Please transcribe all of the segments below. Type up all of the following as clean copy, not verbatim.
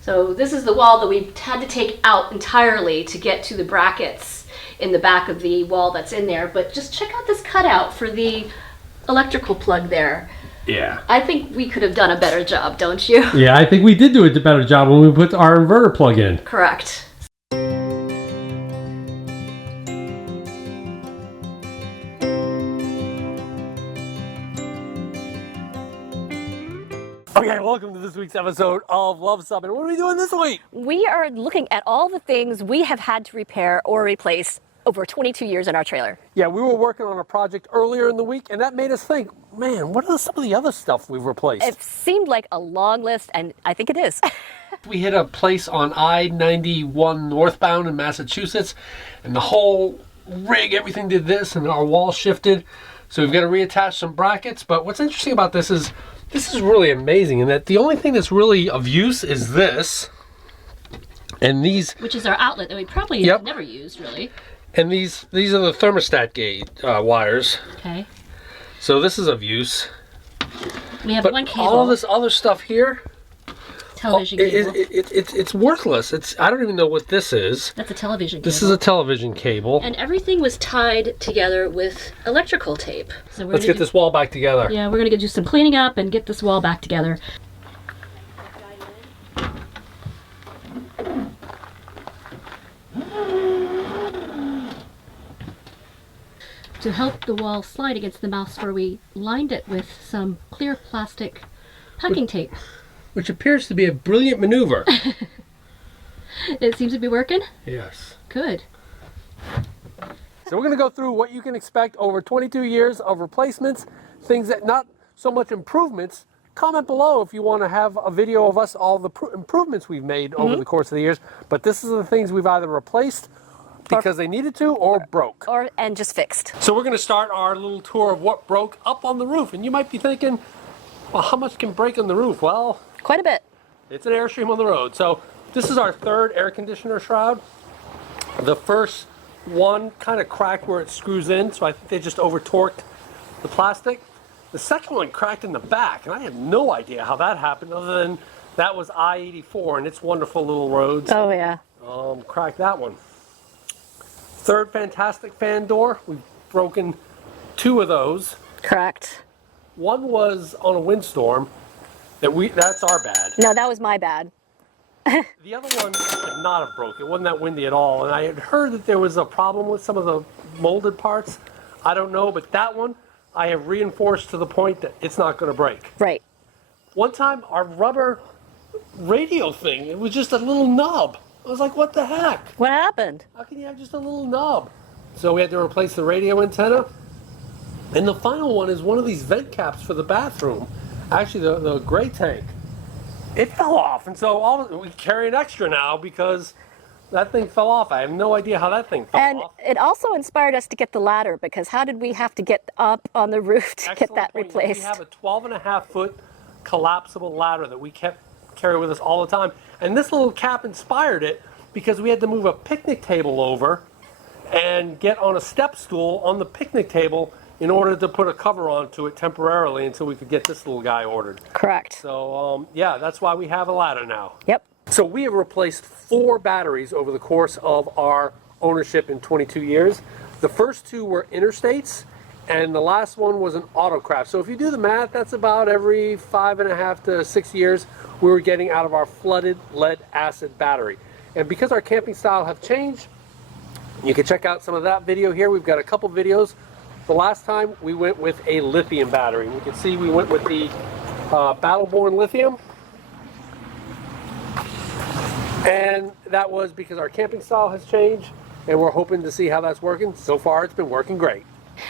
So this is the wall that we had to take out entirely to get to the brackets in the back of the wall that's in there. But just check out this cutout for the electrical plug there. Yeah. I think we could have done a better job, don't you? Yeah, I think we did do a better job when we put our inverter plug in. Correct. Okay, welcome to this week's episode of Luv Subbin. What are we doing this week? We are looking at all the things we have had to repair or replace over 22 years in our trailer. Yeah, we were working on a project earlier in the week, and that made us think, man, what are some of the other stuff we've replaced? It seemed like a long list, and I think it is. We hit a place on I-91 northbound in Massachusetts, and the whole rig, everything did this, and our wall shifted. So we've got to reattach some brackets, but what's interesting about this is really amazing in that the only thing that's really of use is this, and these. Which is our outlet that we probably have never used, really. And these are the thermostat gauge wires. Okay. So this is of use. We have one cable. All this other stuff here, television cable. It's worthless. I don't even know what this is. That's a television cable. This is a television cable. And everything was tied together with electrical tape. So Let's get this wall back together. Yeah, we're going to do some cleaning up and get this wall back together. To help the wall slide against the mouse floor, we lined it with some clear plastic packing tape. Which appears to be a brilliant maneuver. It seems to be working? Yes. Good. So we're going to go through what you can expect over 22 years of replacements, things that not so much improvements. Comment below if you want to have a video of us, all the improvements we've made over the course of the years. But this is the things we've either replaced because they needed to or broke. And just fixed. So we're going to start our little tour of what broke up on the roof. And you might be thinking, well, how much can break on the roof? Well, quite a bit. It's an Airstream on the road. So this is our third air conditioner shroud. The first one kind of cracked where it screws in, so I think they just over torqued the plastic. The second one cracked in the back, and I have no idea how that happened other than that was I-84 and its wonderful little roads. Oh yeah. Cracked that one. Third fantastic fan door. We've broken two of those. Correct. One was on a windstorm. That's our bad. No, that was my bad. The other one could not have broke. It wasn't that windy at all. And I had heard that there was a problem with some of the molded parts. I don't know, but that one I have reinforced to the point that it's not going to break. Right. One time, our rubber radio thing, it was just a little nub. I was like, what the heck? What happened? How can you have just a little nub? So we had to replace the radio antenna. And the final one is one of these vent caps for the bathroom. Actually, the gray tank. It fell off, and so we carry an extra now because that thing fell off. I have no idea how that thing fell off. And it also inspired us to get the ladder, because how did we have to get up on the roof to get that replaced? We have a 12.5-foot collapsible ladder that we carry with us all the time. And this little cap inspired it because we had to move a picnic table over and get on a step stool on the picnic table in order to put a cover onto it temporarily until we could get this little guy ordered. Correct. So, yeah, that's why we have a ladder now. Yep. So we have replaced 4 batteries over the course of our ownership in 22 years. The first 2 were interstates, and the last one was an autocraft. So if you do the math, that's about every 5.5 to 6 years we were getting out of our flooded lead acid battery. And because our camping style have changed, you can check out some of that video here. We've got a couple videos. The last time we went with a lithium battery. You can see we went with the Battleborn lithium. And that was because our camping style has changed, and we're hoping to see how that's working. So far, it's been working great.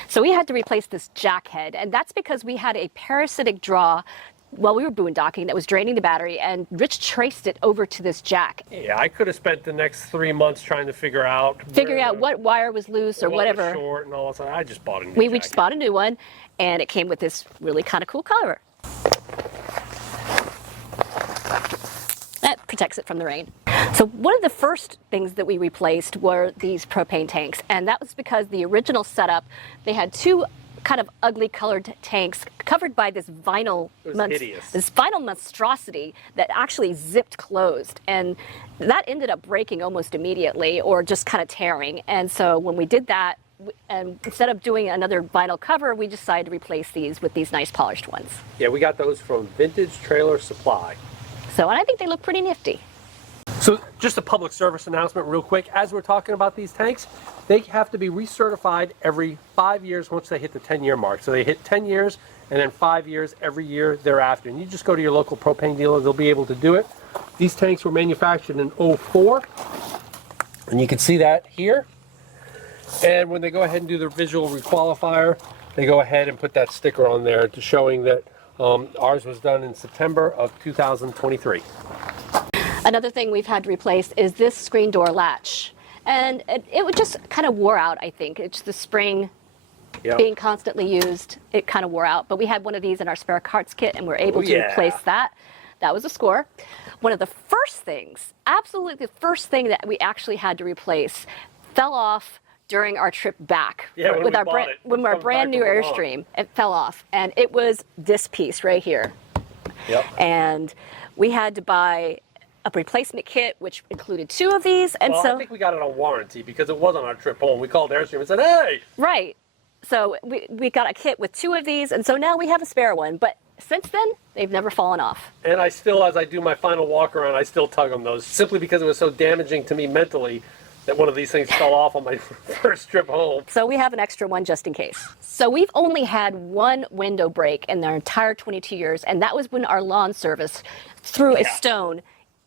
So we had to replace this jackhead, and that's because we had a parasitic draw while we were boondocking that was draining the battery, and Rich traced it over to this jack. Yeah, I could have spent the next 3 months trying to figure out what wire was loose or whatever. Was short and all that. I just bought a new We just bought a new one, and it came with this really kind of cool cover. That protects it from the rain. So one of the first things that we replaced were these propane tanks, and that was because the original setup, they had 2 kind of ugly colored tanks covered by this vinyl, It was hideous. this vinyl monstrosity that actually zipped closed. And that ended up breaking almost immediately or just kind of tearing. And so when we did that, and instead of doing another vinyl cover, we decided to replace these with these nice polished ones. Yeah, we got those from Vintage Trailer Supply. So, and I think they look pretty nifty. So just a public service announcement real quick. As we're talking about these tanks, they have to be recertified every 5 years once they hit the 10-year mark. So they hit 10 years and then 5 years every year thereafter. And you just go to your local propane dealer, they'll be able to do it. These tanks were manufactured in '04, and you can see that here. And when they go ahead and do their visual requalifier, they go ahead and put that sticker on there to showing that ours was done in September of 2023. Another thing we've had to replace is this screen door latch. And it would just kind of wore out, I think. It's the spring being constantly used, it kind of wore out. But we had one of these in our spare parts kit and we're able to replace that. That was a score. One of the first things, absolutely the first thing that we actually had to replace fell off during our trip back with our brand new Airstream. It fell off, and it was this piece right here. Yep. And we had to buy a replacement kit, which included 2 of these. And well, so I think we got it on warranty because it was on our trip home. We called Airstream and said, hey! Right. So we got a kit with 2 of these, and so now we have a spare one. But since then, they've never fallen off. And I still, as I do my final walk around, I still tug on those simply because it was so damaging to me mentally that one of these things fell off on my first trip home. So we have an extra one just in case. So we've only had 1 window break in our entire 22 years, and that was when our lawn service threw a stone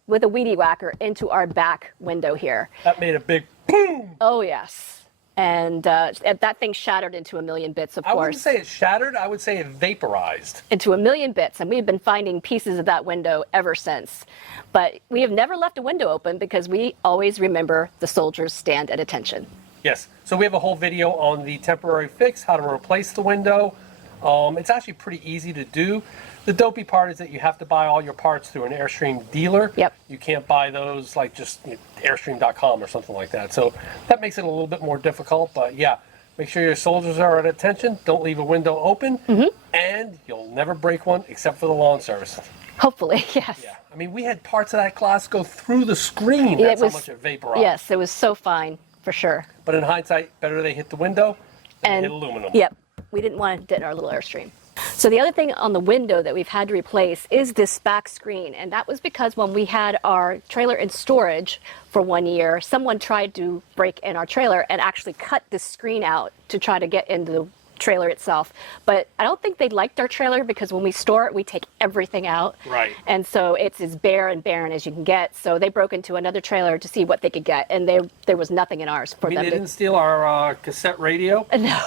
with a weedy whacker into our back window here. That made a big boom! Oh, yes. And that thing shattered into a million bits, of course. I wouldn't say it shattered, I would say it vaporized. Into a million bits, and we've been finding pieces of that window ever since. But we have never left a window open because we always remember the soldiers stand at attention. Yes, so we have a whole video on the temporary fix, how to replace the window. It's actually pretty easy to do. The dopey part is that you have to buy all your parts through an Airstream dealer. Yep. You can't buy those like just Airstream.com or something like that. So that makes it a little bit more difficult, but yeah, make sure your soldiers are at attention. Don't leave a window open, and you'll never break one except for the lawn service. Hopefully, yes. Yeah, I mean, we had parts of that glass go through the screen. That's how much it vaporized. Yes, it was so fine, for sure. But in hindsight, better they hit the window than hit aluminum. Yep, we didn't want to dent our little Airstream. So the other thing on the window that we've had to replace is this back screen. And that was because when we had our trailer in storage for 1 year, someone tried to break in our trailer and actually cut this screen out to try to get into the trailer itself. But I don't think they liked our trailer because when we store it, we take everything out. Right. And so it's as bare and barren as you can get. So they broke into another trailer to see what they could get. And there was nothing in ours for them. They didn't steal our cassette radio? No.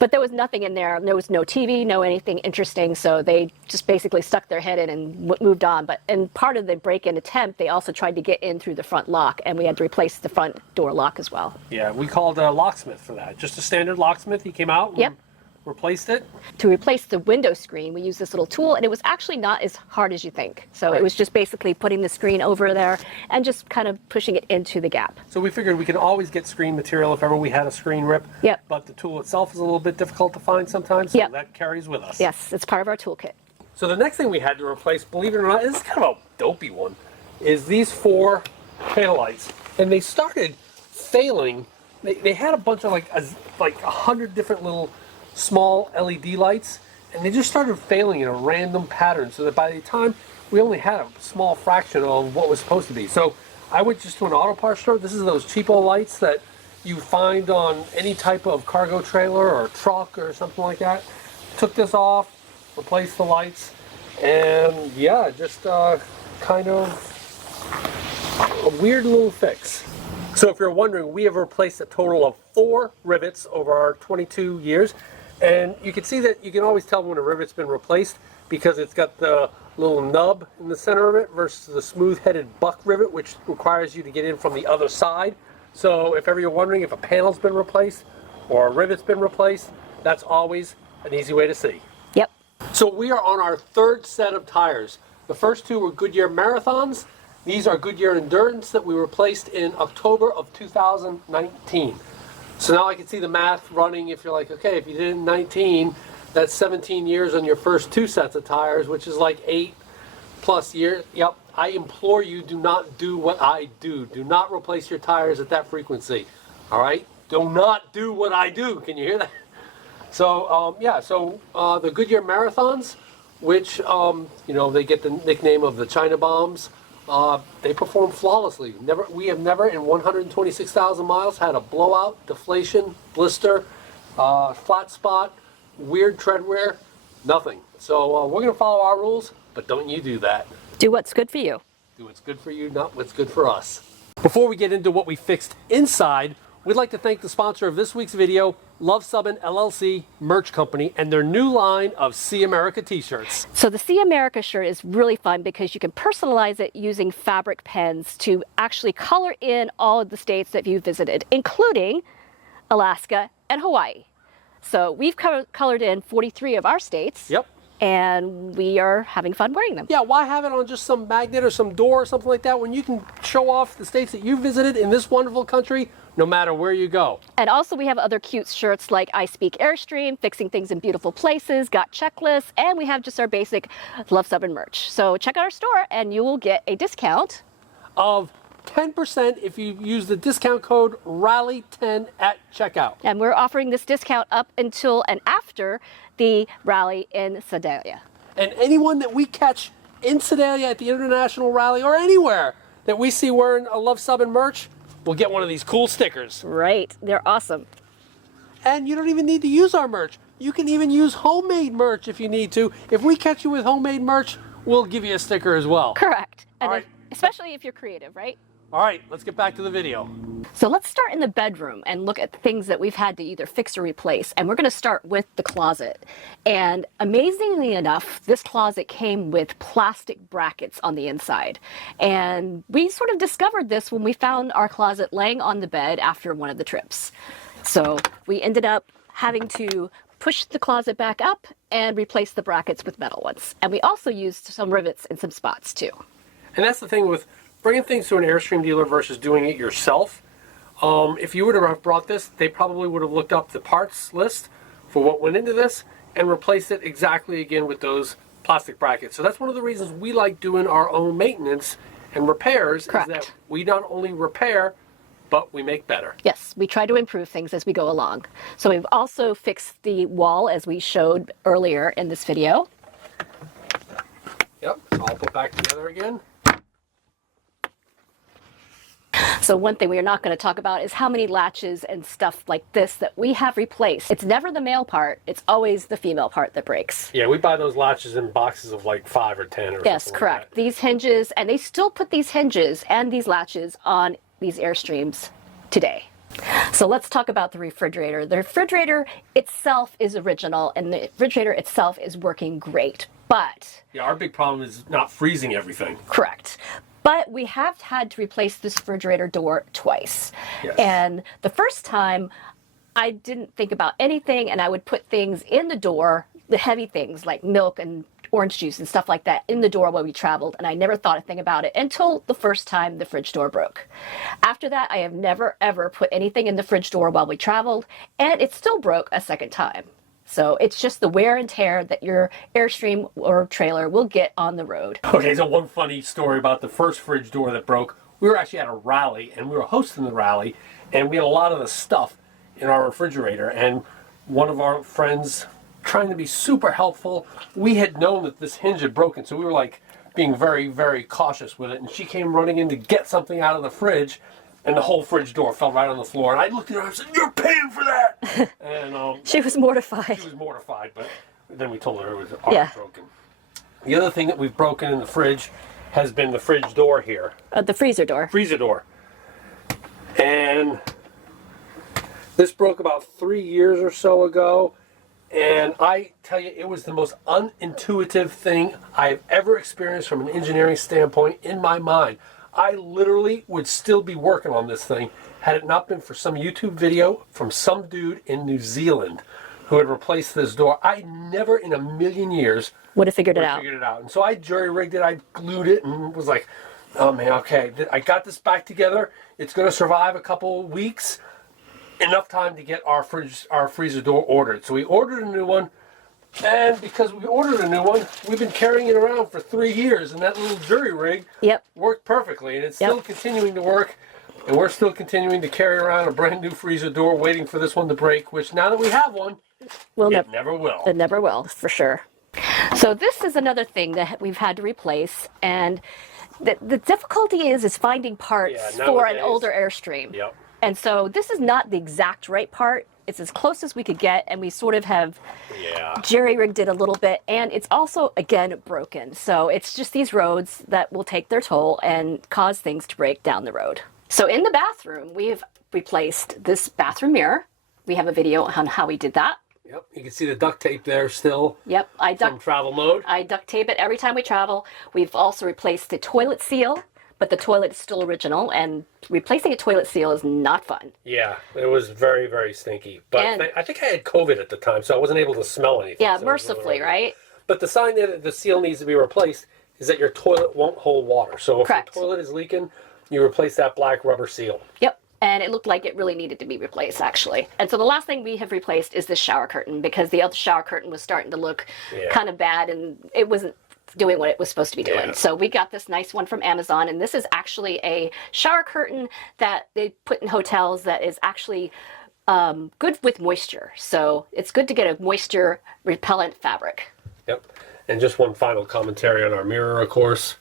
But there was nothing in there. There was no TV, no anything interesting. So they just basically stuck their head in and moved on. But in part of the break-in attempt, they also tried to get in through the front lock, and we had to replace the front door lock as well. Yeah, we called a locksmith for that. Just a standard locksmith. He came out and replaced it. To replace the window screen, we used this little tool, and it was actually not as hard as you think. So it was just basically putting the screen over there and just kind of pushing it into the gap. So we figured we could always get screen material if ever we had a screen rip. Yep. But the tool itself is a little bit difficult to find sometimes, so that carries with us. Yes, it's part of our toolkit. So the next thing we had to replace, believe it or not, this is kind of a dopey one, is these 4 taillights. And they started failing. They had a bunch of like 100 different little small LED lights, and they just started failing in a random pattern, so that by the time we only had a small fraction of what was supposed to be. So I went just to an auto parts store. This is those cheapo lights that you find on any type of cargo trailer or truck or something like that. Took this off, replaced the lights, and yeah, just kind of a weird little fix. So if you're wondering, we have replaced a total of 4 rivets over our 22 years. And you can see that you can always tell when a rivet's been replaced because it's got the little nub in the center of it versus the smooth-headed buck rivet, which requires you to get in from the other side. So if ever you're wondering if a panel's been replaced or a rivet's been replaced, that's always an easy way to see. Yep. So we are on our 3rd set of tires. The first 2 were Goodyear Marathons. These are Goodyear Endurance that we replaced in October of 2019. So now I can see the math running. If you're like, okay, if you did it in 19, that's 17 years on your first 2 sets of tires, which is like 8+ years. Yep, I implore you, do not do what I do. Do not replace your tires at that frequency. All right? Do not do what I do. Can you hear that? So, the Goodyear Marathons, which, they get the nickname of the China Bombs, they perform flawlessly. We have never in 126,000 miles had a blowout, deflation, blister, flat spot, weird tread wear, nothing. So we're going to follow our rules, but don't you do that. Do what's good for you. Do what's good for you, not what's good for us. Before we get into what we fixed inside, we'd like to thank the sponsor of this week's video, Luv Subbin L.L.C. merch company, and their new line of See America t-shirts. So the See America shirt is really fun because you can personalize it using fabric pens to actually color in all of the states that you've visited, including Alaska and Hawaii. So we've colored in 43 of our states. Yep. And we are having fun wearing them. Yeah, why have it on just some magnet or some door or something like that when you can show off the states that you visited in this wonderful country no matter where you go? And also we have other cute shirts like I Speak Airstream, Fixing Things in Beautiful Places, Got Checklists, and we have just our basic Luv Subbin merch. So check out our store and you will get a discount of 10% if you use the discount code RALLY10 at checkout. And we're offering this discount up until and after the rally in Sedalia. And anyone that we catch in Sedalia at the International Rally or anywhere that we see wearing a Luv Subbin merch will get one of these cool stickers. Right, they're awesome. And you don't even need to use our merch. You can even use homemade merch if you need to. If we catch you with homemade merch, we'll give you a sticker as well. Correct. And All right. Especially if you're creative, right? All right, let's get back to the video. So let's start in the bedroom and look at the things that we've had to either fix or replace. And we're going to start with the closet. And amazingly enough, this closet came with plastic brackets on the inside. And we sort of discovered this when we found our closet laying on the bed after one of the trips. So we ended up having to push the closet back up and replace the brackets with metal ones. And we also used some rivets in some spots too. And that's the thing with bringing things to an Airstream dealer versus doing it yourself. If you would have brought this, they probably would have looked up the parts list for what went into this and replaced it exactly again with those plastic brackets. So that's one of the reasons we like doing our own maintenance and repairs. Correct. Is that we not only repair, but we make better. Yes, we try to improve things as we go along. So we've also fixed the wall as we showed earlier in this video. Yep, it's all put back together again. So one thing we are not going to talk about is how many latches and stuff like this that we have replaced. It's never the male part, it's always the female part that breaks. Yeah, we buy those latches in boxes of like 5 or 10 or Yes, something correct. like that. These hinges, and they still put these hinges and these latches on these Airstreams today. So let's talk about the refrigerator. The refrigerator itself is original and the refrigerator itself is working great, but... Yeah, our big problem is not freezing everything. Correct. But we have had to replace this refrigerator door twice. Yes. And the first time, I didn't think about anything, and I would put things in the door, the heavy things like milk and orange juice and stuff like that in the door while we traveled, and I never thought a thing about it until the first time the fridge door broke. After that, I have never, ever put anything in the fridge door while we traveled, and it still broke a second time. So it's just the wear and tear that your Airstream or trailer will get on the road. Okay, so one funny story about the first fridge door that broke. We were actually at a rally, and we were hosting the rally, and we had a lot of the stuff in our refrigerator, and one of our friends, trying to be super helpful, we had known that this hinge had broken, so we were like being very, very cautious with it, and she came running in to get something out of the fridge, and the whole fridge door fell right on the floor, and I looked at her and said, "You're paying for that!" And She was mortified. she was mortified, but then we told her it was already broken. The other thing that we've broken in the fridge has been the fridge door here. The freezer door. Freezer door. And this broke about 3 years or so ago, and I tell you, it was the most unintuitive thing I've ever experienced from an engineering standpoint in my mind. I literally would still be working on this thing had it not been for some YouTube video from some dude in New Zealand who had replaced this door. I never in a million years Would have figured it out. And so I jury-rigged it, I glued it, and was like, oh man, okay, I got this back together. It's going to survive a couple weeks. enough time to get our freezer door ordered. So we ordered a new one, and because we ordered a new one, we've been carrying it around for 3 years, and that little jury rig worked perfectly, and it's still continuing to work, and we're still continuing to carry around a brand new freezer door, waiting for this one to break, which now that we have one, it never will. It never will, for sure. So this is another thing that we've had to replace, and the difficulty is finding parts for an older Airstream. Yep. And so this is not the exact right part. It's as close as we could get, and we sort of have jerry-rigged it a little bit, and it's also, again, broken. So it's just these roads that will take their toll and cause things to break down the road. So in the bathroom, we've replaced this bathroom mirror. We have a video on how we did that. Yep, you can see the duct tape there still. Yep, from travel mode. I duct tape it every time we travel. We've also replaced the toilet seal, but the toilet is still original, and replacing a toilet seal is not fun. Yeah, it was very, very stinky. But I think I had COVID at the time, so I wasn't able to smell anything. Yeah, so mercifully, right? But the sign that the seal needs to be replaced is that your toilet won't hold water. So if your toilet is leaking, you replace that black rubber seal. Yep. And it looked like it really needed to be replaced, actually. And so the last thing we have replaced is this shower curtain, because the other shower curtain was starting to look kind of bad, and it wasn't doing what it was supposed to be doing. So we got this nice one from Amazon, and this is actually a shower curtain that they put in hotels that is actually good with moisture. So it's good to get a moisture repellent fabric. Yep. And just one final commentary on our mirror, of course.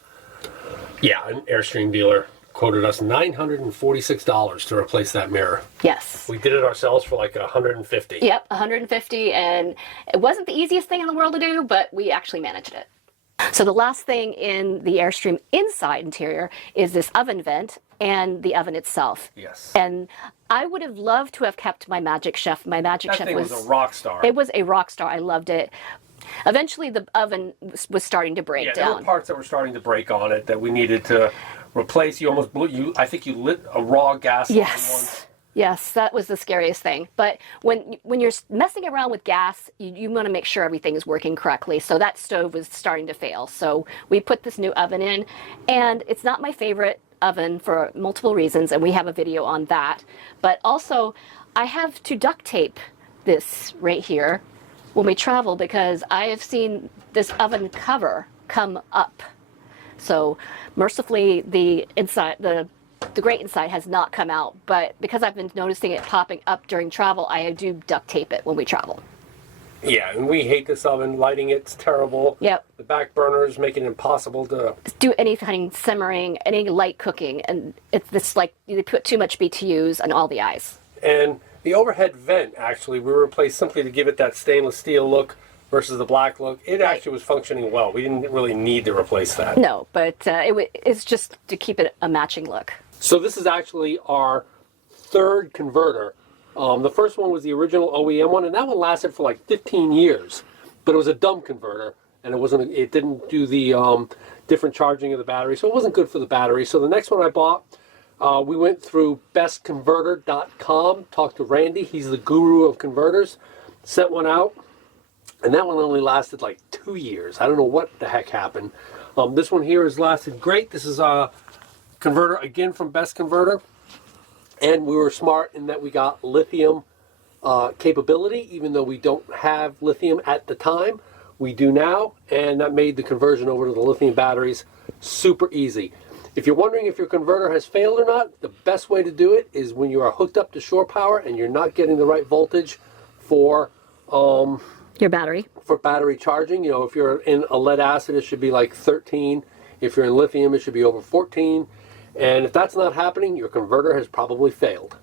Yeah, an Airstream dealer quoted us $946 to replace that mirror. Yes. We did it ourselves for like $150. Yep, $150, and it wasn't the easiest thing in the world to do, but we actually managed it. So the last thing in the Airstream inside interior is this oven vent and the oven itself. Yes. And I would have loved to have kept my Magic Chef. My Magic Chef was a rock star. It was a rock star. I loved it. Eventually, the oven was starting to break down. There were parts that were starting to break on it that we needed to replace. You almost blew. I think you lit a raw gas line once. Yes, that was the scariest thing. But when you're messing around with gas, you want to make sure everything is working correctly. So that stove was starting to fail. So we put this new oven in, and it's not my favorite oven for multiple reasons, and we have a video on that. But also, I have to duct tape this right here when we travel, because I have seen this oven cover come up. So mercifully, the inside, the grate inside has not come out, but because I've been noticing it popping up during travel, I do duct tape it when we travel. Yeah, and we hate this oven. Lighting it's terrible. Yep. The back burners make it impossible to do anything simmering, any light cooking, and it's like they put too much BTUs on all the eyes. And the overhead vent, actually, we replaced simply to give it that stainless steel look versus the black look. It actually was functioning well. We didn't really need to replace that. No, but it's just to keep it a matching look. So this is actually our third converter. The first one was the original OEM one, and that one lasted for like 15 years. But it was a dumb converter, and it didn't do the different charging of the battery, so it wasn't good for the battery. So the next one I bought, we went through bestconverter.com, talked to Randy. He's the guru of converters. Sent one out, and that one only lasted like 2 years. I don't know what the heck happened. This one here has lasted great. This is a converter, again, from Best Converter. And we were smart in that we got lithium capability, even though we don't have lithium at the time. We do now, and that made the conversion over to the lithium batteries super easy. If you're wondering if your converter has failed or not, the best way to do it is when you are hooked up to shore power and you're not getting the right voltage for your battery. For battery charging. You know, if you're in a lead acid, it should be like 13. If you're in lithium, it should be over 14. And if that's not happening, your converter has probably failed.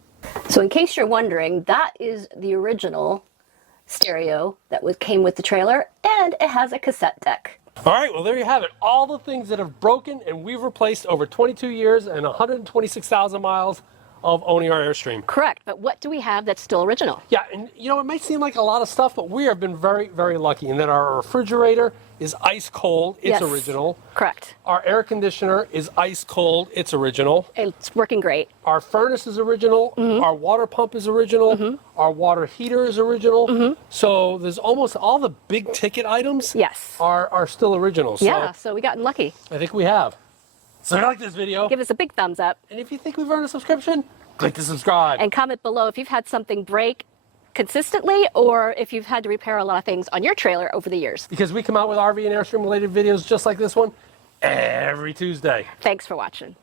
So in case you're wondering, that is the original stereo that came with the trailer, and it has a cassette deck. All right, well, there you have it. All the things that have broken and we've replaced over 22 years and 126,000 miles of owning our Airstream. Correct, but what do we have that's still original? Yeah, and you know, it might seem like a lot of stuff, but we have been very, very lucky in that our refrigerator is ice cold, it's original. Correct. Our air conditioner is ice cold, it's original. It's working great. Our furnace is original, our water pump is original, our water heater is original. So there's almost all the big ticket items are still original. So yeah, so we gotten lucky. I think we have. So if you like this video, give us a big thumbs up. And if you think we've earned a subscription, click to subscribe. And comment below if you've had something break consistently or if you've had to repair a lot of things on your trailer over the years. Because we come out with RV and Airstream related videos just like this one every Tuesday. Thanks for watching.